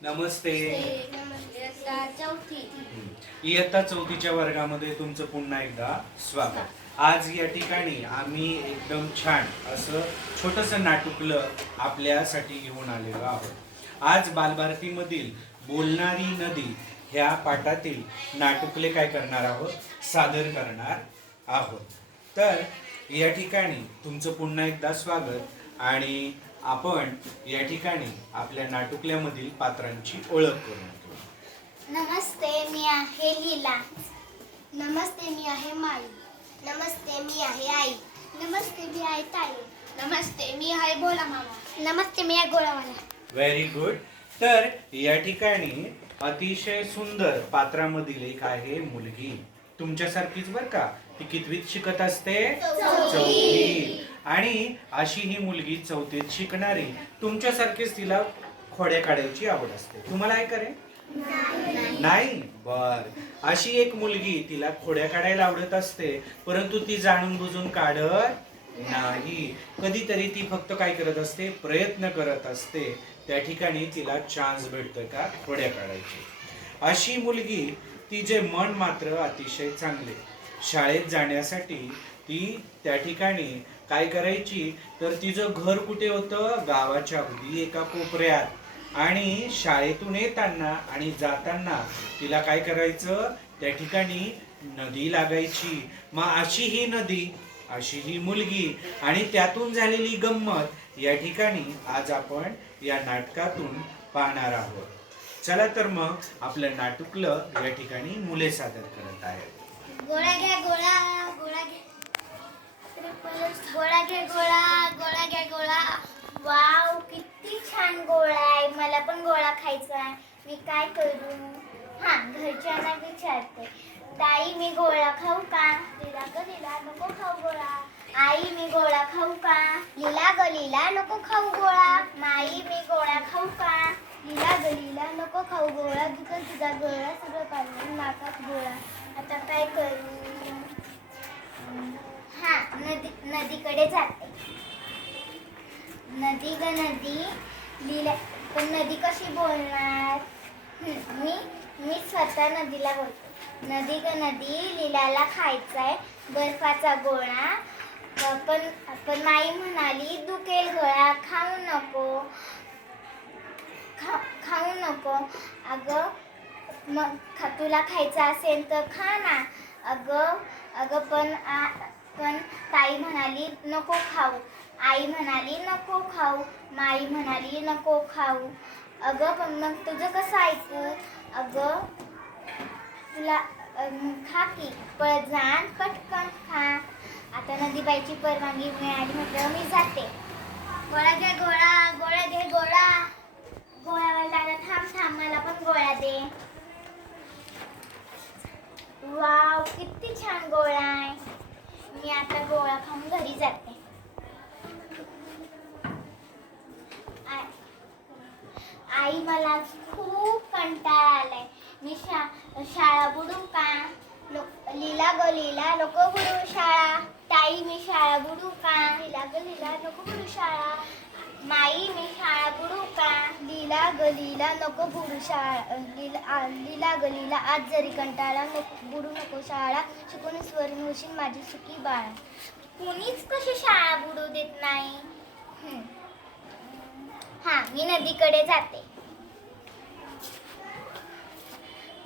नमस्ते. इयत्ता चौथी. इयत्ता चौथीच्या वर्गामध्ये तुमचं पुन्हा एकदा स्वागत. आज या ठिकाणी आम्ही एकदम छान असं छोटंसं नाटुकलं आपल्यासाठी घेऊन आलेलो आहोत. आज बालभारतीमधील बोलणारी नदी ह्या पाठातील नाटुकले काय करणार आहोत? सादर करणार आहोत. तर या ठिकाणी तुमचं पुन्हा एकदा स्वागत आणि आपण या ठिकाणी आपल्या नाटुकल्यामधील पात्रांची ओळख करून घेऊ. नमस्ते मी आहे लीला. नमस्ते मी आहे माई नमस्ते मी आहे आई. नमस्ते मी आहे ताई. नमस्ते मी आहे भोला मामा. नमस्ते मी आहे गोळावाला. व्हेरी गुड तर या ठिकाणी अतिशय सुंदर पात्रामधील एक आहे मुलगी. तुमच्यासारखीच बर का? ती कितवीत शिकत असते? चौथी आणि अशी ही मुलगी चौथीत शिकणारी. तुमच्यासारखीच तिला खोड्या काढायची आवड असते. तुम्हाला काय करे नाही? बर. अशी एक मुलगी तिला खोड्या काढायला आवडत असते परंतु ती जाणून बुजून काढत नाही. कधीतरी ती फक्त काय करत असते? प्रयत्न करत असते. त्या ठिकाणी तिला चान्स भेटतोय का? खोड्या काढायची. अशी मुलगी तिचे मन मात्र अतिशय चांगले. शाळेत जाण्यासाठी ती त्या ठिकाणी काय करायची? तर तिचं घर कुठे होतं? गावाच्या अगदी एका कोपऱ्यात. आणि शाळेतून येताना आणि जाताना तिला काय करायचं? त्या ठिकाणी नदी लागायची. मग अशी ही नदी अशी ही मुलगी आणि त्यातून झालेली गंमत या ठिकाणी आज आपण या नाटकातून पाहणार आहोत. चला तर मग आपलं नाटुकलं या ठिकाणी मुले सादर करत आहेत. गोळा घ्या गोळा गोळा घ्या. गोळा घ्या गोळा गोळा घ्या गोळा. वाव किती छान गोळा आहे. मला पण गोळा खायचा आहे. मी काय करू? हा घरच्यांना विचारते. ताई मी गोळा खाऊ का? लिला ग लिला नको खाऊ गोळा. आई मी गोळा खाऊ का? लिला ग लिला नको खाऊ गोळा. माई मी गोळा खाऊ का? लिला ग लिला नको खाऊ गोळा. तुझा तुझा गोळा सगळं काढून नाकात गोळा. आता काय करू? हा नदी नदीकडे जाते. नदी ग नदी लिहिल्या पण नदी कशी बोलणार? मी मी स्वतः नदीला बोलतो. नदी ग नदी लिलाला खायचाय बर्फाचा गोळा. पण पण माई म्हणाली दुखेल गोळा खाऊ नको. खा खाऊ नको. अगं मग खा तुला खायचा असेल तर खा ना. अगं अगं पण पण ताई म्हणाली नको खाऊ. आई म्हणाली नको खाऊ. माई म्हणाली नको खाऊ. अगं पण मग तुझं कसं ऐकू? अगं तुला खा की. पळत जाण पटकन खा. आता नदीबाईची परवानगी मिळाली म्हटलं मी जाते. गोळा घे गोळा गोळा घे गोळा. गोळ्या दादा थांब थांब मला पण गोळ्या दे. वाव किती छान गोळा आहे. मी आता गोळा खाऊन घरी जाते. आई मला खूप कंटाळा आलाय. मी शा शाळा बुडू का? लोक लीला गो लिला लोक बुडू शाळा. ताई मी शाळा बुडू का? लिला ग लीला लोक बुडू शाळा. माई मी शाळा बुडू का? लीला गलीला नको बुडू शाळा लीला आ- लीला आज जरी कंटाळा नको बुडू नको शाळा शिकून स्वरून होशील माझी सुखी बाळा. कुणीच कशी शाळा बुडू देत नाही? हां. हा मी नदीकडे जाते.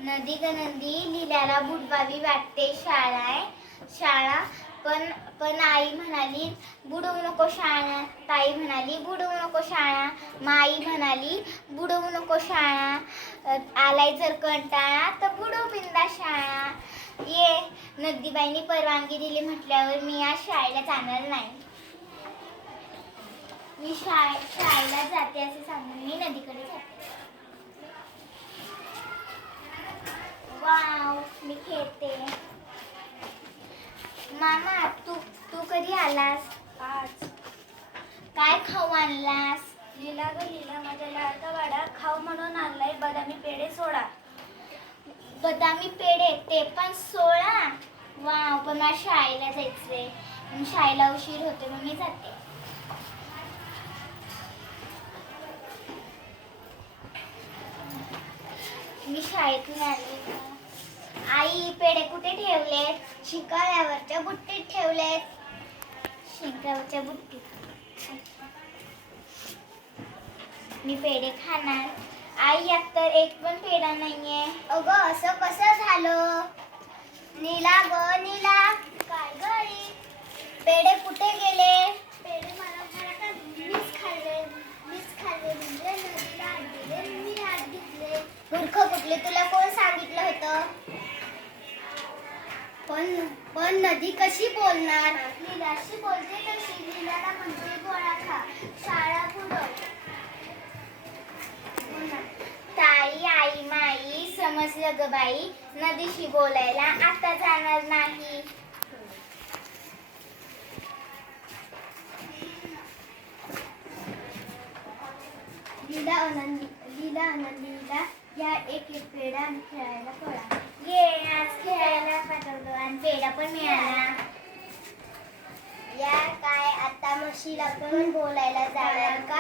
नदी ग नदी लिल्याला बुडवावी वाटते शाळा आहे शाळा पण पण आई म्हणाली बुडवू नको शाळा ताई म्हणाली बुडवू नको शाळा माई म्हणाली बुडवू नको शाळा आलाय जर कंटाळा तर बुडव बिंदा शाळा. ये नदीबाईंनी परवानगी दिली म्हटल्यावर मी आज शाळेला जाणार नाही. मी शाळे शाळेला जाते असे सांगून मी नदीकडे जाते. वाव मी खेळते. मामा कधी आलास? आज. काय खाऊ आणलास? लीला ग लीला माझ्या लाडका वाडा खाऊ म्हणून आणलाय बदामी पेढे सोडा. बदामी पेढे ते पण सोळा वाव पण मला शाळेला जायचंय. शाळेला उशीर होते मग मी जाते. मी शाळेतून आले. आई पेढे कुठे ठेवलेत? शिंकाळ्यावरच्या बुट्टीत ठेवलेत. शेंगावच्या बुट्टी. मी पेढे खाणार. आई यात तर एक पण पेढा नाहीये. अगं असं कसं झालं? नीला ग नीला. काय गळी पेढे कुठे गेले? पण पण नदी कशी बोलणार? लीलाशी बोलते कशी? लीलाला म्हणजे गोळा खा. शाळा पुढं. हो ताई आई माई समजलं ग बाई. नदीशी बोलायला आता जाणार नाही. लीला आनंदी लीला आनंदी. या एक एक पेढा आणि खेळायला पळा ये आज खेळायला पाठवतो आणि पेढा पण मिळाला. या काय आता म्हशीला पण बोलायला जाणार का